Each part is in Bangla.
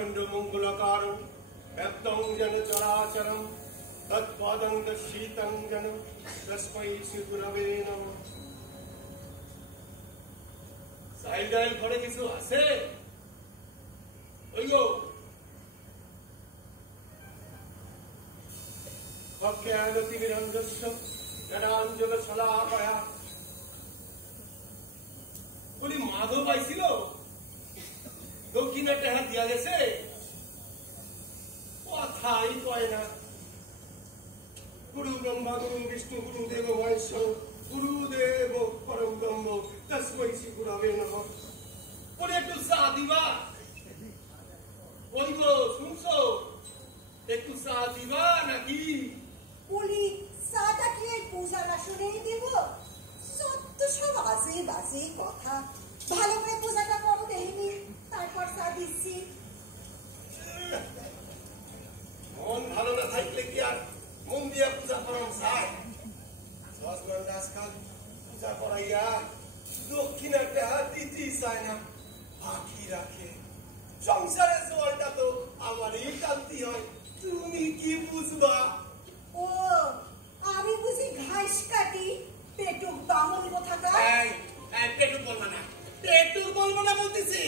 अखंड मंगलकारं व्याप्तं जन चराचरं तत्पादं दर्शितं जन तस्मै श्री गुरवे नमः। साइडाल घरे किछु आछे ओइगो अज्ञानतिमिरन्धस्य ज्ञानाञ्जन शलाकया বলি মাধব পাইছিল দক্ষিণা টাকা দিয়া গেছে কথাই কয় না। গুরু ব্রহ্মা গুরু বিষ্ণু গুরু দেব মহেশ্বর গুরুদেব পরম ব্রহ্ম তস্मै শ্রী গুরবে নমঃ। বলে একটু চা দিবা ওই গো শুনছো একটু চা দিবা নাকি? বলি চাটা খেয়ে পূজার আসরেই দেব? সত্য সব আজে বাজে কথা। ভালো করে পূজাটা করো দেখিনি, তারপর চা দিচ্ছি। মন ভালো না থাকলে কি আর মন দিয়া পূজা করা যায়? আজকাল পূজা করাইয়া দক্ষিণা টাকা দিতেই চায় না, বাকি রাখে। সংসারের জলটা তো আমারই টানতে হয়, তুমি কি বুঝবা? ও আমি বুঝি ঘাস কাটি পেটুক বামন কোথাকার। পেটুক বলবো না, পেটুক বলবো না বলতেছি।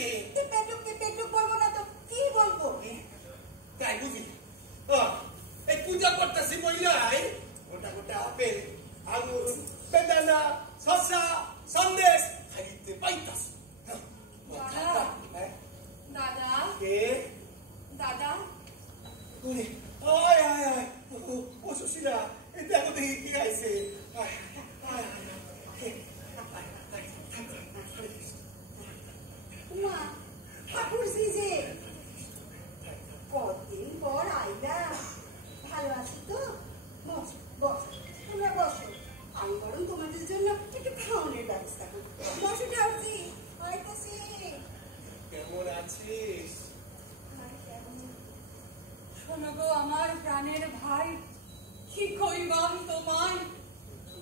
পেটুক বলবো না তো কি বলবো? তাই বুঝি এই পূজা করতেছি বইলাই গোটা গোটা আপেল আঙুর বেদানা শসা সন্দেশ খাইতে পাইতাছি। দাদা কে দাদা ওরে আয় আয় আয় ও সুশীলা এই দেখো দেখি কি আইছে। আয় আয় মা ঠাকুরজি যে কতদিন পর আইলা, ভালো আছো তো? বস বস তোমরা বসো, আমি বরং তোমাদের জন্য একটু খাওয়ানোর ব্যবস্থা করি। বসো ঠাকুরজি, আইতাছি। কেমন আছিস? শোনো গো আমার প্রাণের ভাই, কি কইবাম তোমায়,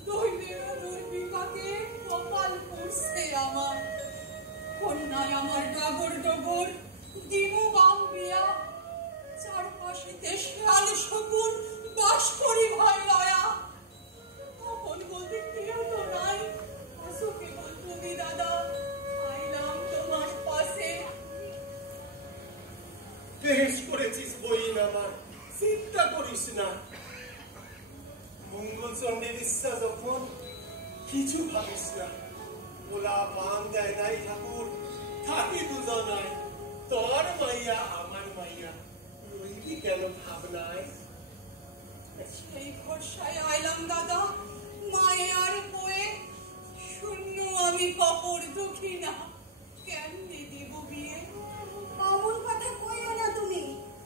দৈবের দুর্বিপাকে কপাল পড়ছে আমার। কন্যায় আমার ডগর ডগর দিমু বাম বিয়া, চারপাশেতে শেয়াল শকুন বাস করি ভয় লয়া। তখন বলতে কেউ তো নাই, আসো কেবল তুমি দাদা, আইলাম তোমার পাশে। বেশ করেছিস বইন আমার, চিন্তা করিস না। মঙ্গলচন্ডীর ইচ্ছা যখন কিছু ভাবিস না। ওলা পান দেয় নাই ঠাকুর, থাকি দুজনায়, তোর মাইয়া আমার মাইয়া, রইবি কেন ভাবনায়? সেই ভরসায় আইলাম দাদা, মায়ের বয়ে শূন্য আমি কপর দুঃখী না, কেমনে দিব বিয়ে? অমন কথা কইও না তুমি,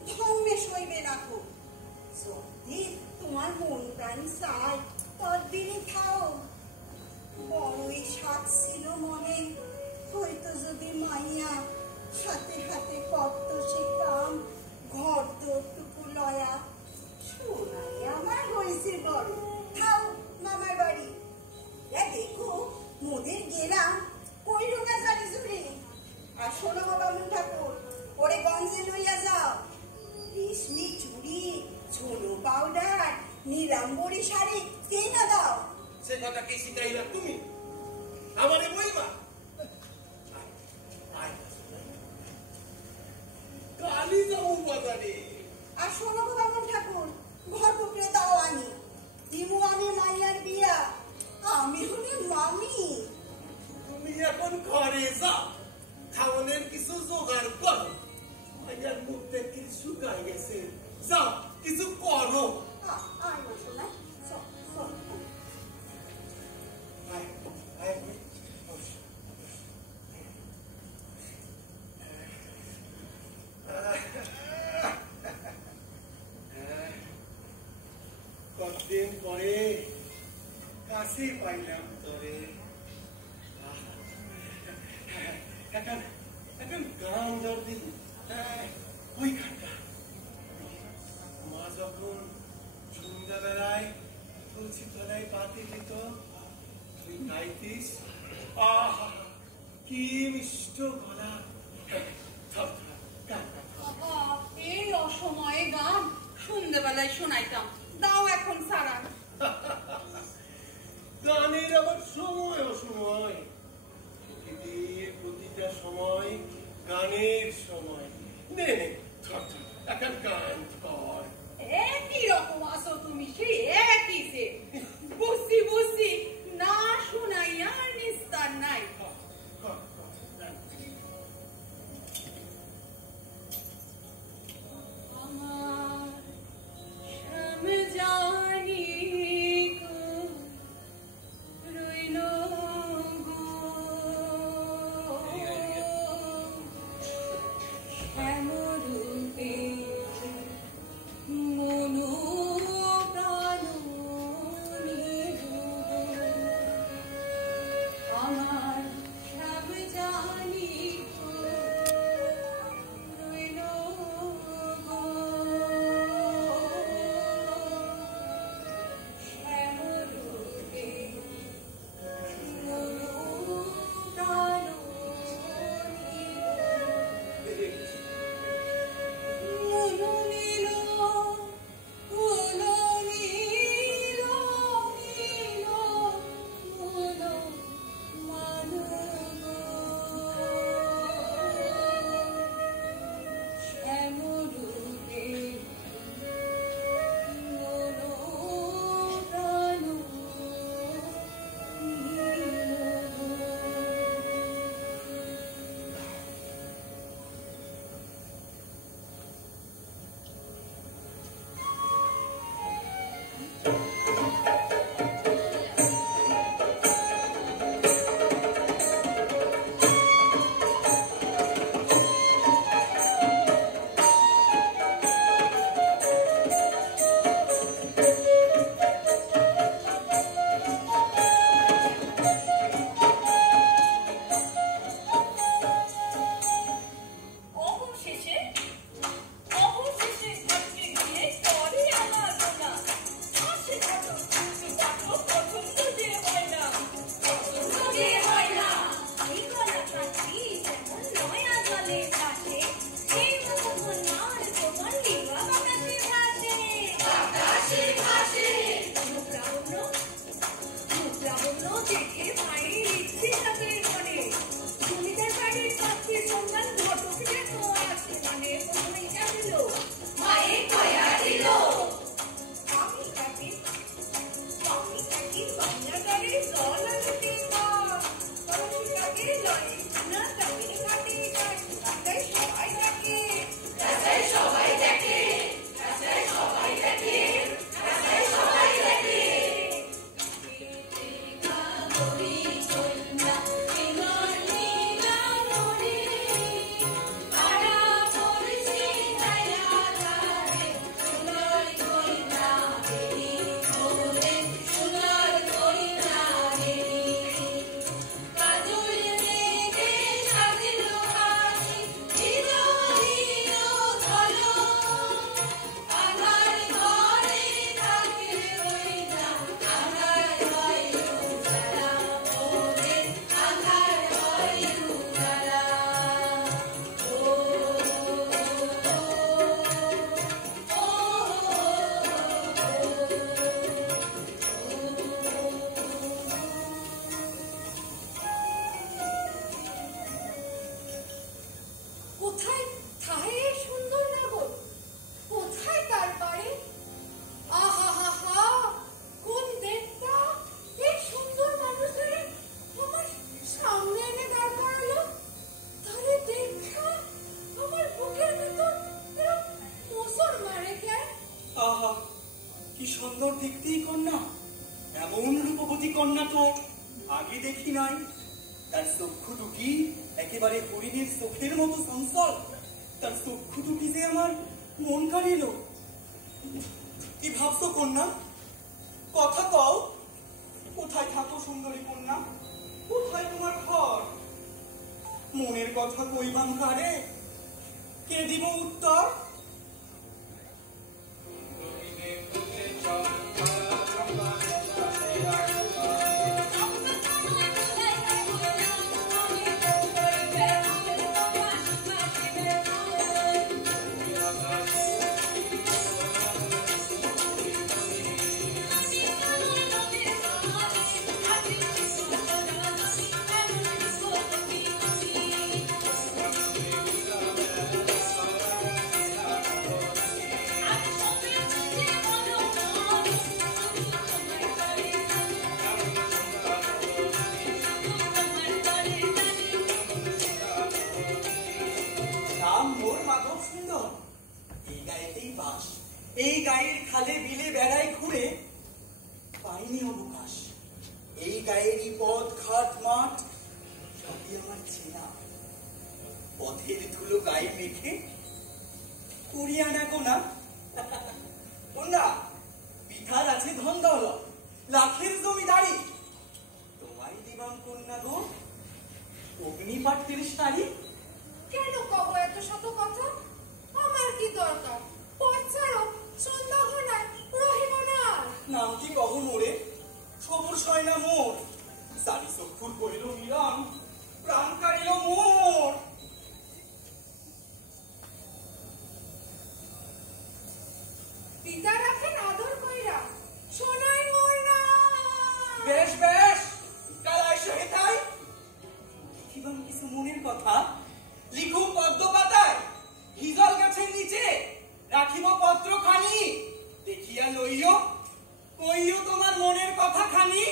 ধর্মে সইবে রাখো। যদি তোমার মন প্রাণ চায় ততদিনই খাও। বড়ই সাত ছিল মনে, হয়তো যদি মাইয়া হাতে হাতে কত সে কাম, ঘর দোরটুকু লয়া। শোনাই আমার হয়েছে বড়, খাও মামার বাড়ি। দেখো মোদের গেলাম কই রোগা জারি জুড়ে। আর শোনো বামুন ঠাকুর, ওরে গঞ্জে লইয়া যাও রেশমি চুড়ি, ছোলো পাউডার, নীলাম্বরী শাড়ি কেনা দাও। সে কথা কি শিখাইলা তুমি আমারে বইবা? কালি যাবো বাজারে। আর শোনো বামুন ঠাকুর, ঘর টুকরে দাও আনি, দিমু আমি মাইয়ার বিয়া, আমি হলে মামি। তুমি এখন ঘরে যাও, খাওয়ানোর কিছু জোগাড় করো। মাইয়ার মুখ দেখে শুকাই গেছে, যাও কিছু করো। আয় না শোনা, চল চল। কতদিন পরে কাছে পাইলাম তোরে। এখন গান ধর দিন ওই গানটা। মা যখন সন্ধ্যাবেলায় তুলসী তলায় পাতি দিত, তুই গাইতিস, আহা কি মিষ্ট গলা। গান বেলায় শোনাইতাম, দাও এখন সারা। গানের আবার সময় অসময়, প্রকৃতির প্রতিটা সময় গানের সময়। নে নে ধর ধর এখন গান কর। একই রকম আসো তুমি, সেই একই সে। বুঝছি বুঝছি, না শোনাইয়া নিস্তার নাই। আমার শ্যাম জানি রইল গো, শ্যাম রূপে মনো প্রাণ আমার শ্যাম জানি রইল গো, শ্যাম রূপে মনো প্রাণ মনো নীল মনো নীল নীল মনো মানব শ্যাম রূপে মনো প্রাণ অবশেষে ঘটকে গিয়ে করে আমার গোনা। আসে ঘটক, কিন্তু ঘটক পছন্দ যে হয় না, পছন্দ যে হয় না। এই গলা কাঠি যেমন নয়া জলের কাছে, সেই মতো কন্যার তোমার লিঙ্গা বাতাসে ভাসে। মুখ লাবণ্য দেখে ভাইয়ের ইচ্ছে থাকে মনে। জমিদার বাড়ির পাখির সন্ধান ঘটক যেন আছে মানে। প্রথমেই জানিল মায়ে কয়া দিল আমি কাটি বাংলাটারে জল আনতে পার। তাকে লয় না তাকে কাটে যায়, তাই সবাই থাকে। রাজাই সবাই দেখে, রাজাই সবাই দেখে, রাজাই সবাই দেখে। গৌরী কন্যা এবার লীলা করে, পাড়া পড়শি দয়া করে। সোনার কন্যা হেরি বলে, সোনার কন্যা হেরি। কাজল মেঘে সাজিল হাসি, হৃদয় ধলো। আধার ঘরে থাকে ওই না, আধার হয় উজালা ওরে, আধার হয় উজালা। কোথায় থাহে এ সুন্দর নগর, কোথায় তার বাড়ি? আহা হা হা, কোন দেবতা এই সুন্দর মানুষের আমার সামনে এনে দাঁড় করালো? তারে দেখা আমার বুকের ভিতর এরকম মোচড় মারে কেন? আহা কি সুন্দর দেখতেই কন্যা, এমন রূপবতী কন্যা তো আগে দেখি নাই। তার চক্ষু দুটি একেবারে হরিণের চোখের মতো চঞ্চল। তার চক্ষু দুটি যে আমার মন কাড়িল। কি ভাবছো কন্যা? কথা কও, কোথায় থাকো সুন্দরী কন্যা? কোথায় তোমার ঘর? মনের কথা কইবাম কারে, কে দিব উত্তর? এই বাস, এই গায়ের খালে বিলে বেড়াই ঘুরে পাইনি অবকাশ। এই গায়েরই পথ ঘাট মাঠ সবই আমার চেনা। পথের ধুলো গায়ে মেখে করি আনা গোনা। কন্যা, পিঠার আছে ধন দৌলত, লাখের জমিদারি, তোমায় দিবাম কন্যা গো অগ্নিপাঠের শাড়ি। কেন কব এত শত কথা? আমার কি দরকার? পথছাড়ো সন্ধ্যা ঘনায় রহিব না। নাম কি কহ মোরে, সবুর সয়না মোর, সারি চক্ষুর করিল মিলন, প্রাণ কাড়িল মোর। পিতা রাখেন আদর কইরা, সোনাই মোর না। বেশ বেশ, কালাই সহিতাই লিখিবাম কিছু মনের কথা। লিখুম পদ্ম পাতায়, হিজল গাছের নিচে রাখিব পত্র খানি। দেখিয়া লইও, কইও তোমার মনের কথা খানি।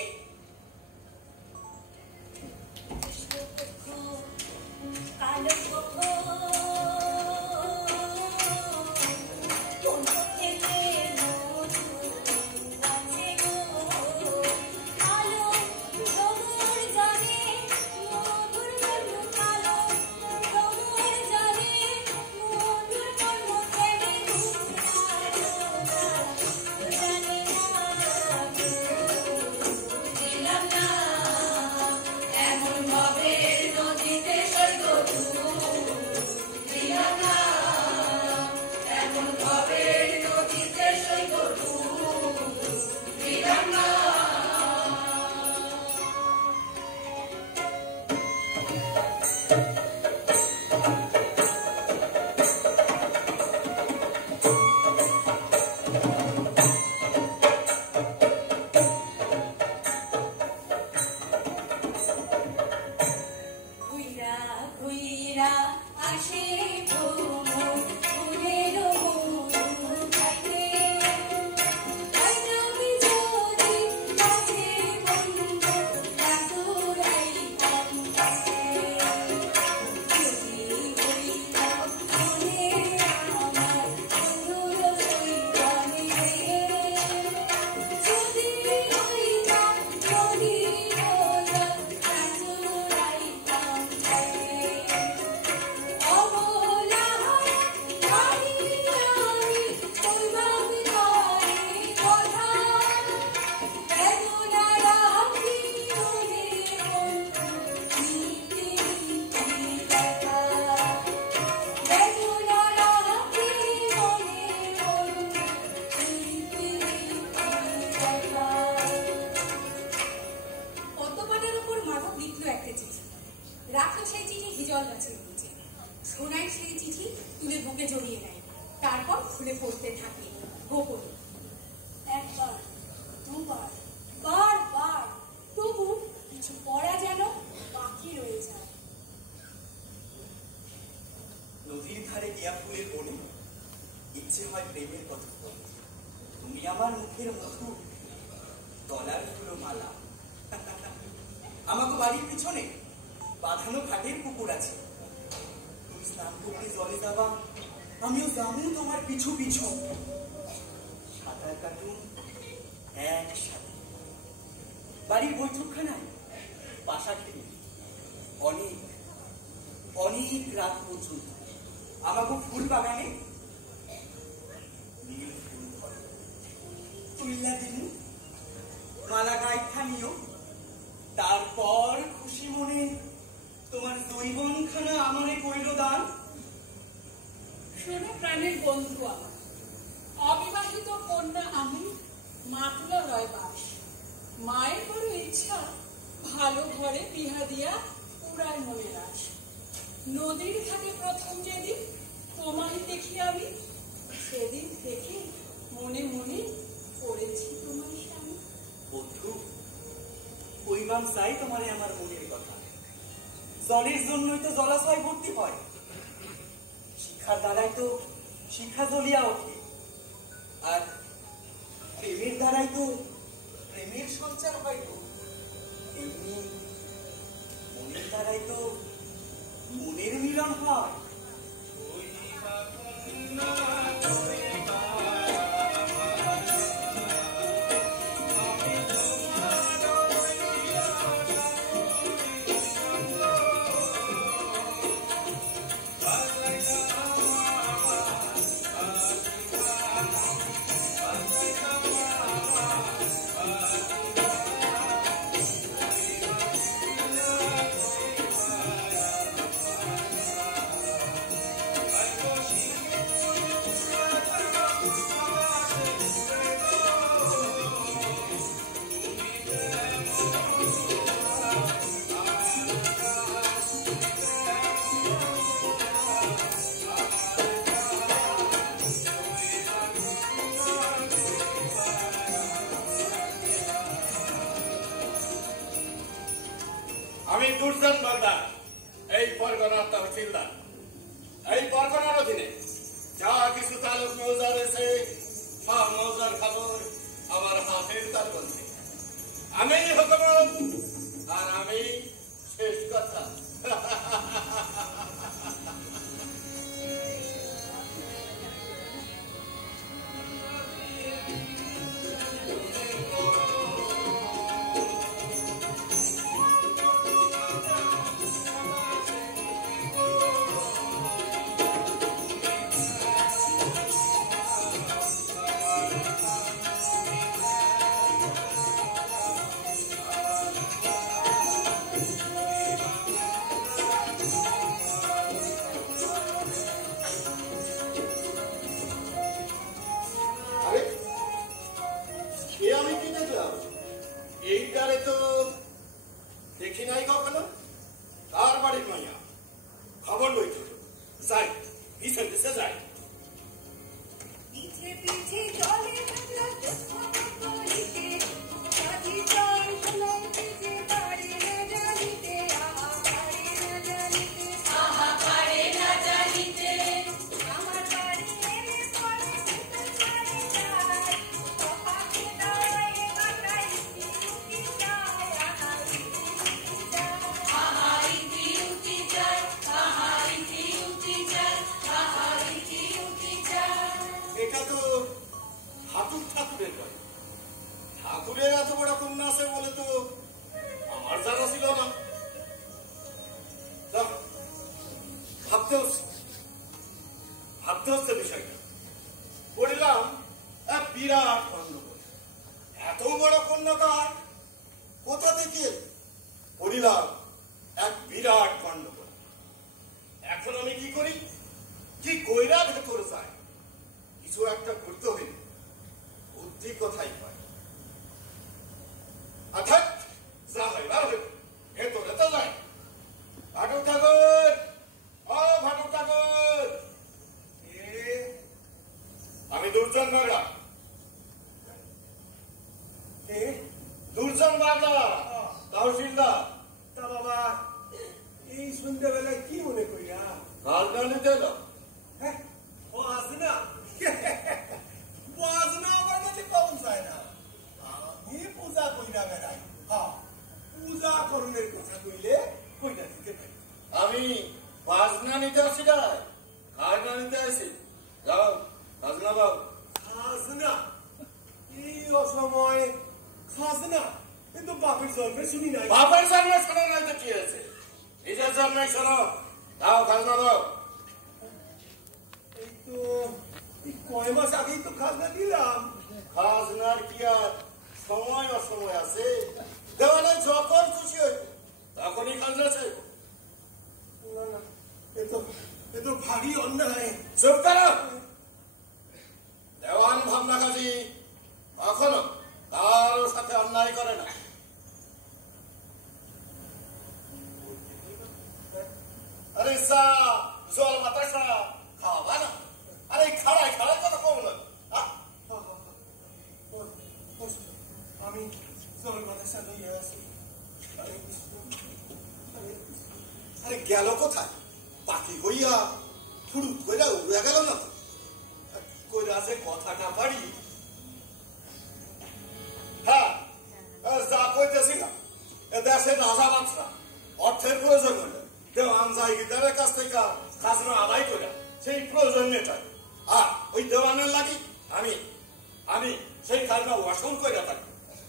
রাখলো সেই চিঠি হিজল গাছের নিচে। সোনাই সেই চিঠি তুলে বুকে জড়িয়ে নেয়, তারপর খুলে পড়তে থাকে গোপনে। একবার, দুবার, বারবার, তবু কিছু পড়া যেন বাকি রয়ে যায়। নদীর ধারে গিয়া ফুলের বনে ইচ্ছে হয় প্রেমের কথা। তুমি আমার মুখের মধু, গলার ফুলো মালা। আমাকে বাড়ির পিছনে বাঁধানো ঘাটের পুকুর আছে। তুমি স্নান করতে জলে যাবা, আমিও যাবো তোমার পিছু পিছু। সাঁতার কাটুন একসাথে। বাড়ির বৈঠকখানায় বাসা খেলি অনেক অনেক রাত পর্যন্ত। আমাকে ফুল বাগানে নীল ফুল ধরে তুইলা দিন, মালা গাইথা নিও। তারপর খুশি মনে তোমার জৈবনখানা আমারে কইল দান। শোনো প্রাণের বন্ধু আমার, অবিবাহিত কন্যা আমি, মাতলা রয় বাস। মায়ের বড় ইচ্ছা ভালো ঘরে বিহা দিয়া পুরায় মনে রাস। নদীর ঘাটে প্রথম যেদিন তোমায় দেখি আমি, সেদিন থেকে মনে মনে পড়েছি তোমার স্বামী। বন্ধু, কইবাম চাই তোমারে আমার মনের কথা। জলের জন্যই তো জলাশয় ভর্তি হয়, শিক্ষার দ্বারাই তো শিক্ষা জ্বলিয়া ওঠে, আর প্রেমের দ্বারাই তো প্রেমের সঞ্চার হয়। তো এমনি মনের দ্বারাই তো মনের মিলন হয়। পরগনার তহসিলদার। এই পরগনার অধীনে যা কিছু তালুক মৌজা রয়েছে সব মৌজার খবর আমার হাতের তার বলছে। আমি হুকুমত আর আমি শেষ কথা। এইটারে তো দেখি নাই কখনো। তার বাড়ির মাইয়া, খবর লইতে যাই, পিছন দেশে যাই। পিছে পিছে চলে আমরা করিতে, সাজি চাই শোনাই পিছে পারে না জানিতে, আহা পারে না জানিতে, আহা পারে না জানিতে। আমার বাড়ি এলে পরে ভিতর পারে যায়, তফাতে দাঁড়ায় বাঁকাই উঠি যায়, আহা উঠি যায়, আহা উঠি যায়, আহা উঠি যায়, আহা উঠি যায়। এটা তো হাতুর ঠাকুরের বাড়ি। ঠাকুরের এত বড় কন্যা আছে বলে তো আমার জানা ছিল না। ভাবতে হচ্ছে বিষয়টা। পড়িলাম এক বিরাট গন্ডগোল। এত বড় কন্যা কার, কোথা থেকে? পড়িলাম এক বিরাট গন্ডগোল। এখন আমি কি করি, কি কইরা ভেতরে যায়? কিছু একটা করতে হইলে বুদ্ধি কোথায় পায়? অর্থাৎ যা হয় বার হইবে, ভেতরে তো যায়। ভাটু ঠাকুর, ও ভাটু ঠাকুর, আমি দুর্জন বাগলা। দুর্জন বাগলা, তহসিলদার। তা বাবা এই সন্ধ্যাবেলায় কি মনে করিয়া? রাজধানীতে এলো। হ্যাঁ, ও আসে না, বাজনা আমার কাছে কম চায় না। আমি পূজা কইরা বেড়াই। হ্যাঁ, পূজা করণের কথা কইলে কইরা দিতে পারি। আমি বাজনা নিতে আসি না, খাজনা নিতে আসি। যাও খাজনা দাও। খাজনা? এই অসময়ে খাজনা? কিন্তু বাপের জন্মে শুনি নাই। বাপের জন্মে শোনো নাই তো কি আছে, নিজের জন্মে শোনো। দাও খাজনা দাও। এই তো এই কয় মাস আগেই তো খাজনা দিলাম। খাজনার কি আর সময় অসময় আছে? দেওয়ালে যখন খুশি হইব তখনই খাজনা চাইব। না না, এ তো ভারী অন্যায়। চুপ করো। দেওয়ান ভাবনা কাজী কখনো কারোর সাথে অন্যায় করে না। আরে চা জল বাতাসা খাওয়া না। আরে খাড়াই খাড়াই কথা কম না। আমি জল বাতাসা লইয়া আছি। আরে গেল কোথায়? পাখি হইয়া ফুরুত কইরা উড়ে গেল না তো? কইরা যে কথাটা পারি। হ্যাঁ, যা কইতেছি না, দেশে রাজা বাচ্চা অর্থের প্রয়োজন হইল দেওয়ান জায়গিদারের কাছ থেকে খাজনা আদায় করে সেই প্রয়োজন মেটায়। আর ওই দেওয়ানের লাগি আমি আমি সেই খাজনা ওয়াসন করে থাকি।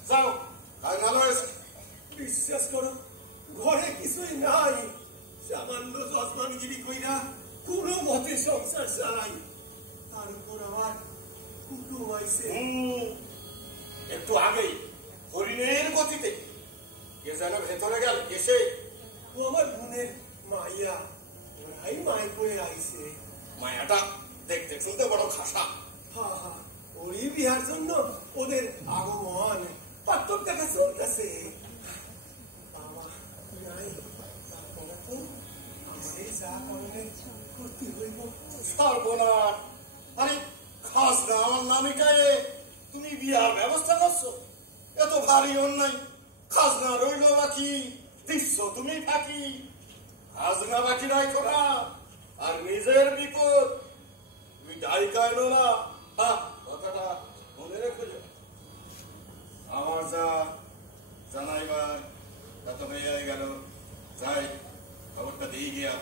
যাও খাজনা লয়েছে। বিশ্বাস করো, ঘরে কিছুই নাই। সামান্য যত্নগিরি কইরা কোনো মতে সংসার চালাই। তার উপর আমার কুটুম আইছে। একটু আগেই হরিণের গতিতে কে যেন ভেতরে গেল। এসে ও আমার বোনের মাইয়া, ওরাই মায় করে আইছে। মায়াটা দেখতে শুনতে বড় খাসা। হা হা, ওরই বিয়ার জন্য ওদের আগমন। পাত্তর দেখা চলতেছে। বাবা নাই, তারপরে তো আমাদের যা কারণে করতে হইব। সর্বনাশ! আরে খাজনা আমার নামিটায় তুমি বিয়ার ব্যবস্থা করছো? এত ভারী অন্যায়। খাজনা রইল বাকি, দিচ্ছ তুমি ফাঁকি। আজনা বাকি নাই তোরা আর নিজের বিপদ তুই ডাইকায় না। কথাটা মনে রেখে যা। আমার যা জানাইবার তা তো হয়ে গেল, যাই খবরটা দিয়ে গিয়া।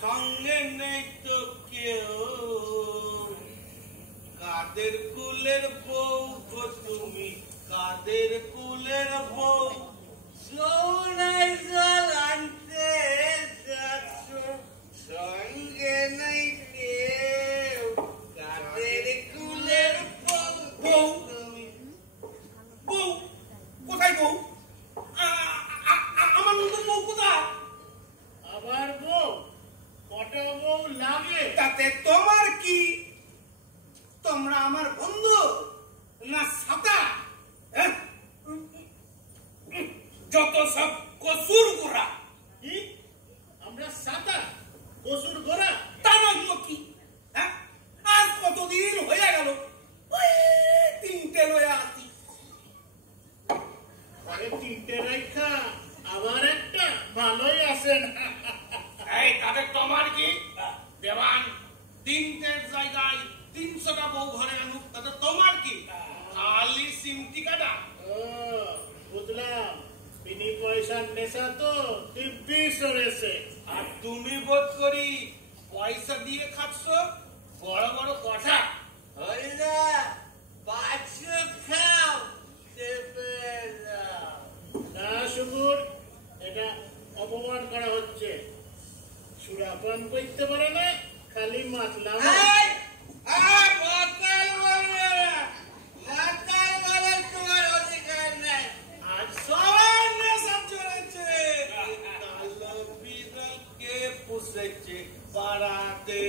সঙ্গে নেই তো কেউ, কাদের কুলের বউ গো তুমি, কাদের কুলের বউ? সৌনাই জল আনতে যাচ্ছ, সঙ্গে নেই কেউ, কাদের কুলের বউ? বউ বউ কোথায় বউ? আমার নতুন বউ কোথায়? আবার বউ? কটা বউ লাগে? তাতে তোমার কি? তোমরা আমার বন্ধু না ছাতা? যত সব কসুর গোড়া। কি? আমরা সাতা কসুর গোড়া? তা নয় তো কি? আজ কতদিন হয়ে গেল তিনটে লয়ে আসি। আরে তিনটে রেখা আবার একটা ভালোই আছেন। এই তাতে তোমার কি? দেওয়ান তিনটের জায়গায় 300টা বউ ঘরে আনুক, তাতে তোমার কি? খালি সিমটি কাটা। বুঝলাম, বিনি পয়সার নেশা তো দিব্যি সরেছে। আর তুমি বোধ করি পয়সা দিয়ে খাচ্ছ বড় বড় কথা। না শুকুর, এটা অপমান করা হচ্ছে। সুরাপান করতে পারে না, খালি মাতলাম। আজ সবার নেশা চলেছে। কালো বিড়ালকে পুষেছে পাড়াতে,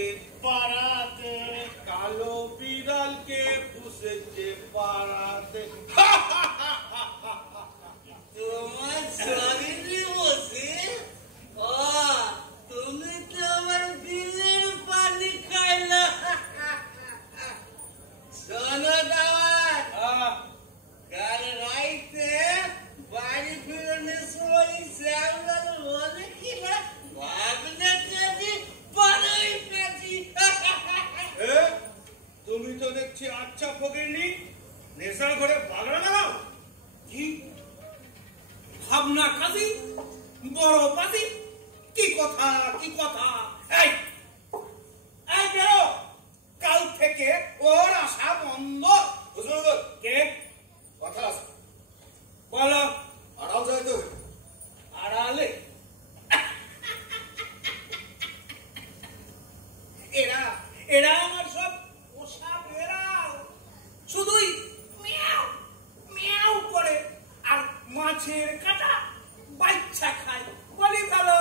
পাড়াতে কালো বিড়ালকে পুষেছে পাড়াতে। তোমার শরীরে বসে তুমি তো আমার বিলের পানি খাইলা। শোনো দাওয়ার, কাল রাইতে বাড়ি ফিরনের সময় শ্যামলাল বলে কিনা ভাবলে যদি বড়ই পেয়েছি। তুমি তো দেখছি আচ্ছা ফকিরনি, নেশার ঘরে বাগড়া লাগাও। কি ভাবনা কাজী, বড় পাতি, কি কথা কি কথা? এই বেরো, কাল থেকে থেকে ওর আশা বন্ধ। হুজুর কে? কথা আছে, বলো। আড়াল যাইতে হবে। আড়ালে? এরা এরা আমার সব পোষা বেড়াল, শুধুই মিয়াও মিয়াও করে আর মাছের কাটা বাচ্চা খায়। বলি ভালো।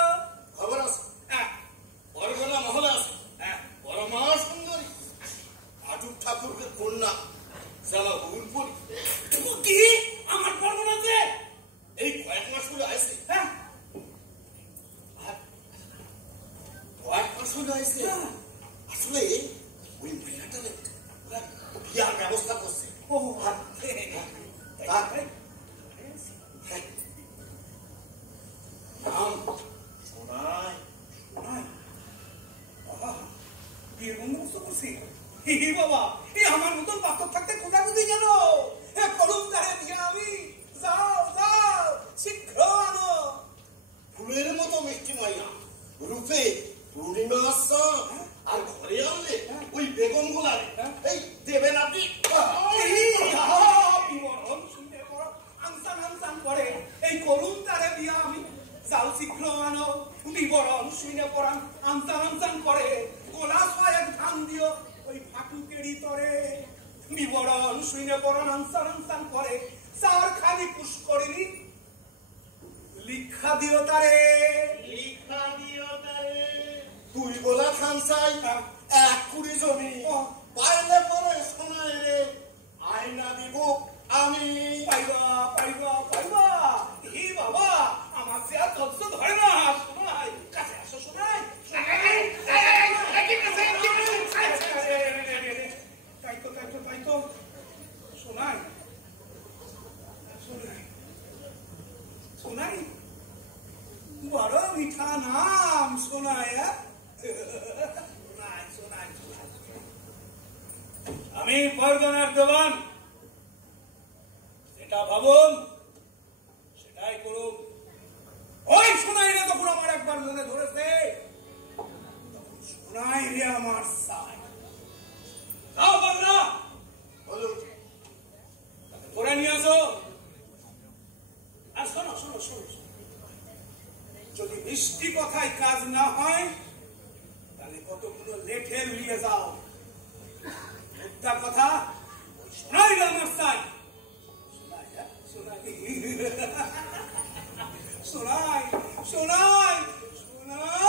খবর আছে, হ্যাঁ, বরগলা মহলে আছে, হ্যাঁ। বড় মা সুন্দরী আটুক ঠাকুরকে কন্যা সালা হুলপুরি কি আমার বর্ণনাতে এই কয়েক মাস হলে আসছে। হ্যাঁ কয়েক মাস হলে আসছে। আসলে ওই মেয়েটারে ওরা বিয়ার ব্যবস্থা করছে। ও নাম সোনাই। বিয়ের বন্দোবস্ত করছি। বাবা, এই আমার মতন পাথর থাকতে কোথা বুঝি কেন? করুন তারে বিয়ে আমি। যাও যাও, শীঘ্র আনো। ফুলের মতো মিষ্টি মাইয়া রূপে পূর্ণিমা আসছে। আর ঘরে আনলে ওই বেগম গোলারে এই দেবেন আপনি। বিবরণ শুনে বড় আনসান আনসান করে। এই করুন তারে বিয়া আমি। যাও শীঘ্র আনো। বিবরণ শুনে পড়ান আনসান আনসান করে। গোলা ছয়েক ধান দিও ওই ফাটুকেরই তরে। বিবরণ শুনে পড়ান আনসান আনসান করে। চার খালি পুষ্করিণী লিখা দিও তারে। লিখা দিও তারে। তুই গোলা খান চাই 1 কুড়ি জমি পাইলে পরে শোনায় রে আয়না দিব আমি। পাইবা পাইবা পাইবা। হি বাবা, আমার সে আর ধৈর্য ধরে না। শোনাই কাছে আসো, শোনাই তাইতো তাইতো তাইতো শোনাই শোনাই শোনাই। বড় মিঠা নাম শোনাই। শোনাই শোনাই শোনাই। আমি পরগনার দেওয়ান, যেটা ভাবুন সেটাই করুন। ওই শোনাই রে তখন আমার একবার মনে ধরেছে, তখন শোনাই রে আমার সাই। যাও বাংলা, বলুন তাকে করে নিয়ে আসো। আর শোনো শোনো শোনো, যদি মিষ্টি কথায় কাজ না হয় তাহলে কতগুলো লেঠেল নিয়ে যাও। মুদ্রা কথা শোনাই রে আমার সাই। শোনাই শোনাই শোনাই শোনাই শোনাই।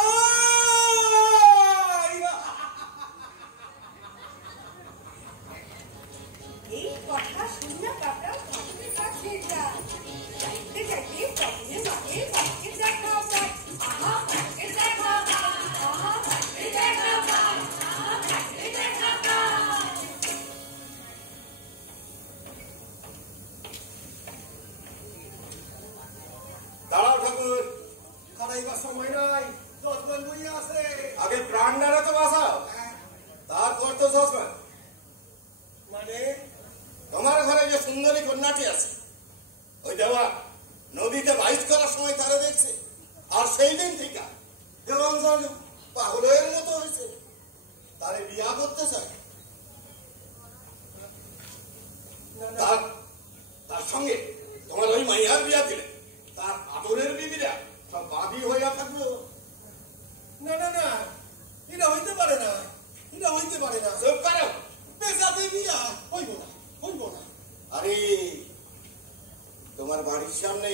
এই কথা শুনে কাকা কাছে কাছে যায়। যাইতে যাইতে পথে মাঠে কাকে দেখা পায়। আহা কাকে দেখা পায়, আহা কাকে দেখা পায়, আহা কাকে দেখা পায়। দাঁড়াও ঠাকুর, খারাইবার সময় নাই, 10 জন বইয়া আছে। আগে প্রাণটারে তো বাঁচাও, তারপর তো সসবেন। মানে তোমার ঘরে যে সুন্দরী কন্যাটি আছে, ওই দেওয়া নদীতে বাইচ করার সময় তারা দেখছে। আর সেই দিন থেকে দেওয়ান জানো পাগলের মতো হয়েছে, তারে বিয়া করতে চায়। তার তার সঙ্গে তোমার ওই মাইয়ার বিয়া দিলে তার আদরের বিবিরা সব বাদী হইয়া থাকলো। না না না, এটা হইতে পারে না, এটা হইতে পারে না। চুপ করো। পেশাতে বিয়া হইব না, হইব না। আরে তোমার বাড়ির সামনে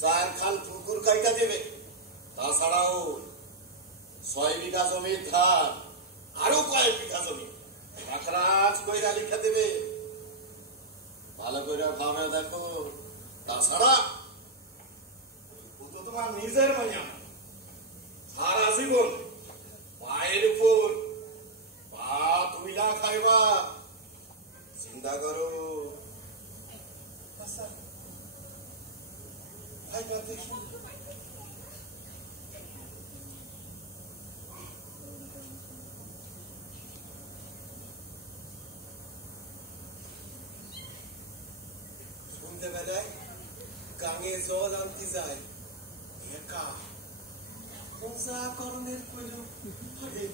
4 খান পুকুর কাইটা দেবে, তাছাড়াও 6 বিঘা জমির ধান, আরো কয়েক বিঘা জমি রাখরাজ কইরা লিখে দেবে। ভালো করে ভাবে দেখো। তাছাড়া ও তো তোমার নিজের মাইয়া, সারা জীবন পায়ের উপর পা তুইলা খাইবা। চিন্তা করো। আচ্ছা ভাইবা দেখি। সন্ধ্যেবেলায় গাঙে জল আনতে যায় একা। পূজা করণের কইল আরে